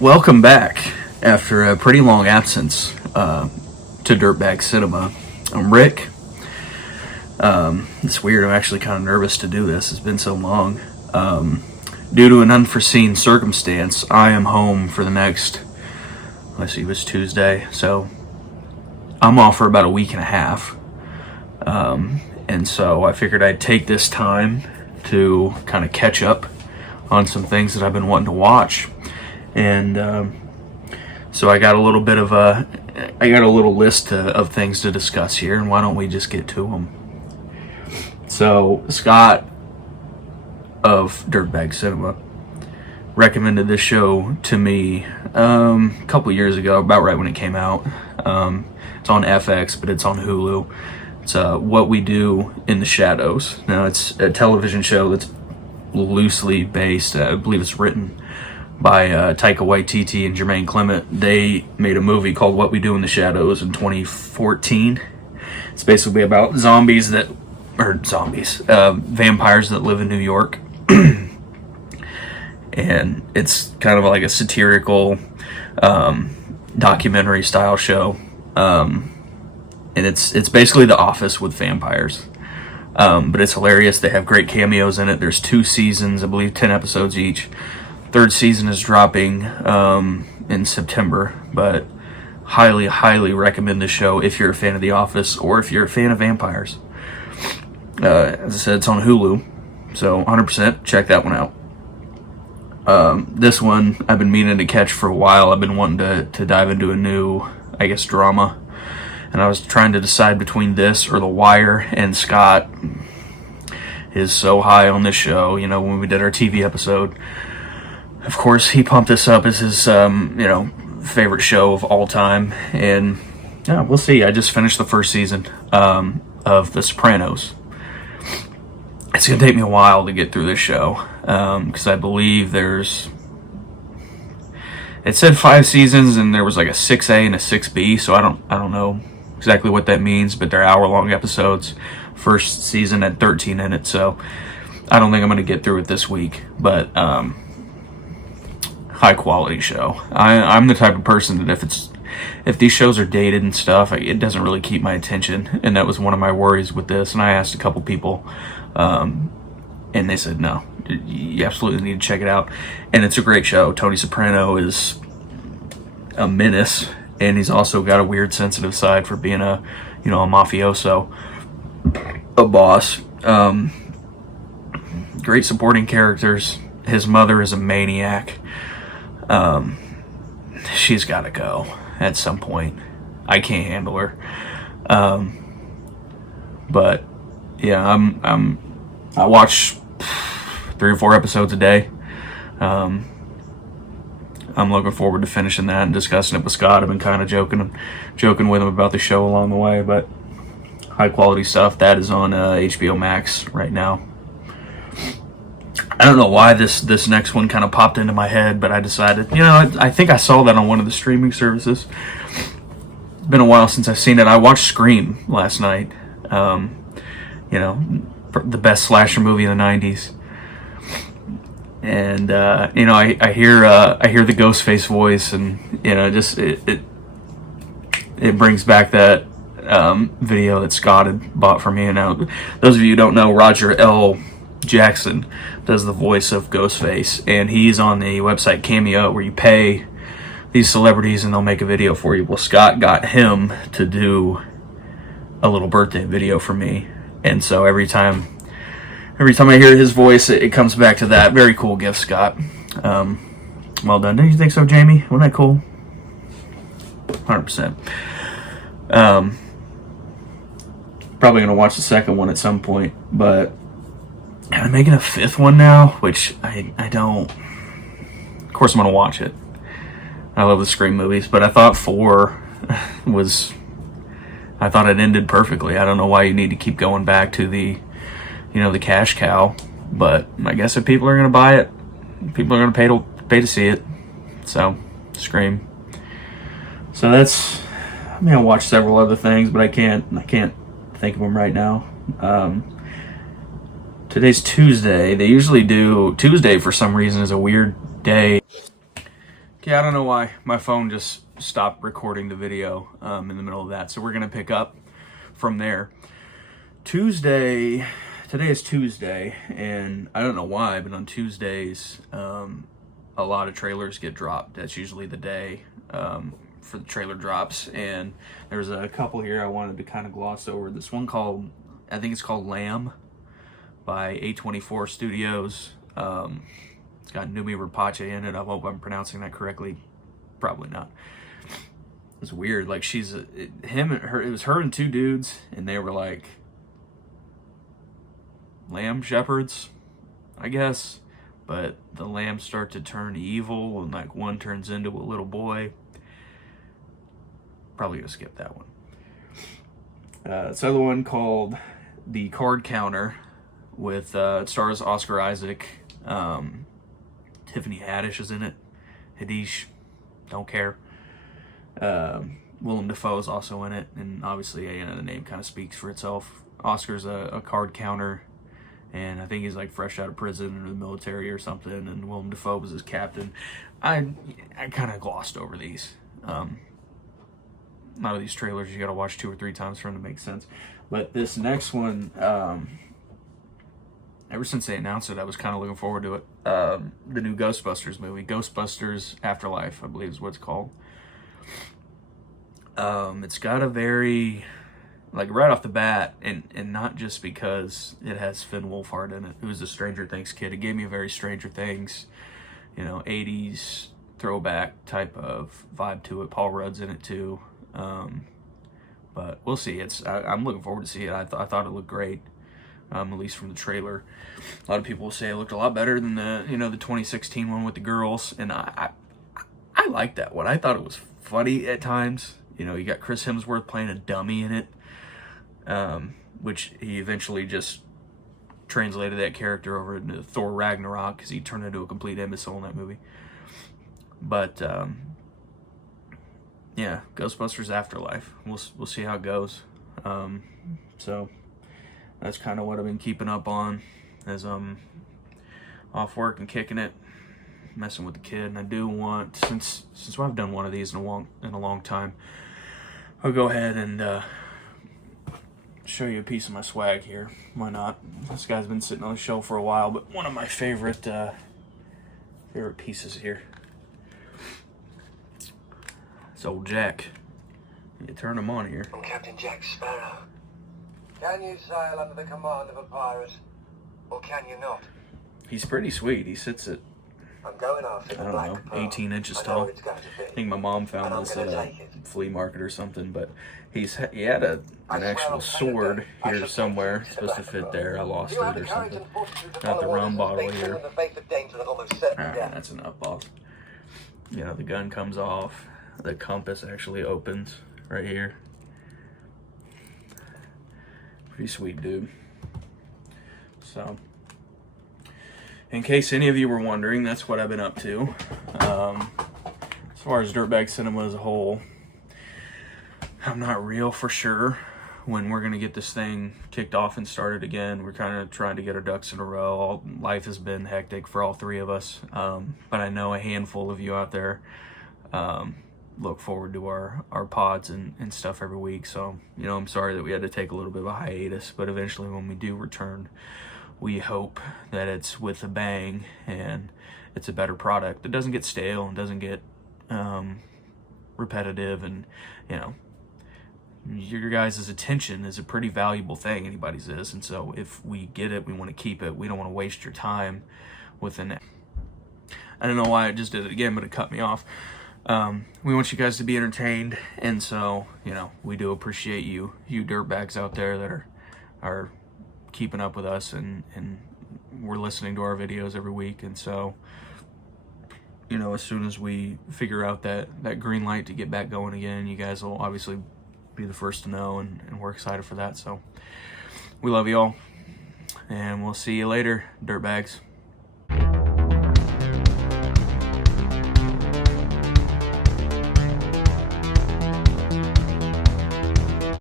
Welcome back after a pretty long absence to Dirtbag Cinema. I'm Rick. It's weird, I'm actually kind of nervous to do this. It's been so long. Due to an unforeseen circumstance, I am home for the next, let's see, it was Tuesday, so I'm off for about a week and a half. And so I figured I'd take this time to kind of catch up on some things that I've been wanting to watch. And so I got a little bit of I got a little list of things to discuss here, and why don't we just get to them? So Scott of Dirtbag Cinema recommended this show to me a couple years ago, about right when it came out. It's on FX, but it's on Hulu. It's What We Do in the Shadows. Now, it's a television show that's loosely based, I believe it's written by Taika Waititi and Jermaine Clement. They made a movie called What We Do in the Shadows in 2014. It's basically about vampires that live in New York. And it's kind of like a satirical documentary style show. And it's basically The Office with vampires. But it's hilarious. They have great cameos in it. There's 2 seasons, I believe 10 episodes each. 3rd season is dropping in September, but highly recommend this show if you're a fan of The Office or if you're a fan of vampires. As I said, it's on Hulu, so 100% check that one out. This one I've been meaning to catch for a while. I've been wanting to dive into a new, I guess, drama, and I was trying to decide between this or The Wire, and Scott is so high on this show. You know, when we did our TV episode, of course, he pumped this up as his, favorite show of all time. And yeah, we'll see. I just finished the 1st season of The Sopranos. It's going to take me a while to get through this show because I believe it said 5 seasons and there was like a 6A and a 6B. So I don't know exactly what that means, but they're hour-long episodes. 1st season had 13 in it, so I don't think I'm going to get through it this week. But high quality show. I'm the type of person that if these shows are dated and stuff, it doesn't really keep my attention, and that was one of my worries with this. And I asked a couple people, and they said no, you absolutely need to check it out, and it's a great show. Tony Soprano is a menace, and he's also got a weird sensitive side for being a mafioso, a boss. Great supporting characters. His mother is a maniac. She's got to go at some point. I can't handle her. But yeah, I watch 3 or 4 episodes a day. I'm looking forward to finishing that and discussing it with Scott. I've been kind of joking with him about the show along the way, but high quality stuff. That is on HBO Max right now. I don't know why this next one kind of popped into my head, but I decided, I think I saw that on one of the streaming services. It's been a while since I've seen it. I watched Scream last night. The best slasher movie in the 90s. And I hear the Ghostface voice, and it brings back that video that Scott had bought for me. And now, those of you who don't know, Roger L. Jackson does the voice of Ghostface, and he's on the website Cameo, where you pay these celebrities and they'll make a video for you. Well, Scott got him to do a little birthday video for me, and so every time I hear his voice, it comes back to that. Very cool gift, Scott. Well done. Don't you think so, Jamie? Wasn't that cool? 100%. Probably gonna watch the second one at some point, but I'm making a 5th one now, which I don't. Of course, I'm gonna watch it. I love the Scream movies, but I thought 4 was. I thought it ended perfectly. I don't know why you need to keep going back to the cash cow, but I guess if people are gonna buy it, people are gonna pay to see it. So, Scream. So that's. I mean, I'll watch several other things, but I can't think of them right now. Today's Tuesday. They usually do Tuesday for some reason is a weird day Okay, I don't know why my phone just stopped recording the video in the middle of that. So we're going to pick up from there. Today is Tuesday, and I don't know why, but on Tuesdays, a lot of trailers get dropped. That's usually the day for the trailer drops. And there's a couple here I wanted to kind of gloss over. This one called, I think it's called Lamb by A24 Studios. It's got Numi Rapace in it. I hope I'm pronouncing that correctly. Probably not. It's weird. Like him and her. It was her and two dudes, and they were like lamb shepherds, I guess. But the lambs start to turn evil, and like one turns into a little boy. Probably gonna skip that one. This other one called The Card Counter with it stars Oscar Isaac. Tiffany Haddish is in it. Haddish, don't care. Willem Dafoe is also in it, and obviously, the name kind of speaks for itself. Oscar's a card counter, and I think he's like fresh out of prison or the military or something, and Willem Dafoe was his captain. I kind of glossed over these. A lot of these trailers you gotta watch 2 or 3 times for them to make sense. But this next one, ever since they announced it, I was kind of looking forward to it. The new Ghostbusters movie, Ghostbusters Afterlife, I believe is what it's called. It's got a very, like right off the bat, and not just because it has Finn Wolfhard in it, who's a Stranger Things kid. It gave me a very Stranger Things, 80s throwback type of vibe to it. Paul Rudd's in it too. But we'll see. I'm looking forward to see it. I thought it looked great. At least from the trailer. A lot of people say it looked a lot better than the 2016 one with the girls, and I liked that one. I thought it was funny at times. You got Chris Hemsworth playing a dummy in it, which he eventually just translated that character over into Thor Ragnarok because he turned into a complete imbecile in that movie. But yeah, Ghostbusters Afterlife. We'll see how it goes. So. That's kind of what I've been keeping up on as I'm off work and kicking it, messing with the kid. And I do want, since I've done one of these in a long time, I'll go ahead and show you a piece of my swag here. Why not? This guy's been sitting on the shelf for a while, but one of my favorite pieces here. It's old Jack. You turn him on here. I'm Captain Jack Sparrow. Can you sail under the command of a pirate, or can you not? He's pretty sweet. He sits at, I'm going after the black pearl. 18 inches tall. I think my mom found this at a flea market or something, but he had an actual sword here somewhere. It's supposed to fit there. I lost it or something. Got the rum bottle here. Alright, that's enough, boss. The gun comes off. The compass actually opens right here. Pretty sweet dude. So, in case any of you were wondering, that's what I've been up to. As far as Dirtbag Cinema as a whole, I'm not real for sure when we're going to get this thing kicked off and started again. We're kind of trying to get our ducks in a row. Life has been hectic for all 3 of us, but I know a handful of you out there look forward to our pods and stuff every week. So, I'm sorry that we had to take a little bit of a hiatus, but eventually when we do return, we hope that it's with a bang and it's a better product that doesn't get stale and doesn't get repetitive. And, your guys' attention is a pretty valuable thing, anybody's is. And so if we get it, we want to keep it. We don't want to waste your time with an... I don't know why I just did it again, but it cut me off. We want you guys to be entertained, and so, we do appreciate you dirtbags out there that are keeping up with us, and we're listening to our videos every week. And so, as soon as we figure out that green light to get back going again, you guys will obviously be the first to know, and we're excited for that. So we love you all, and we'll see you later, dirtbags.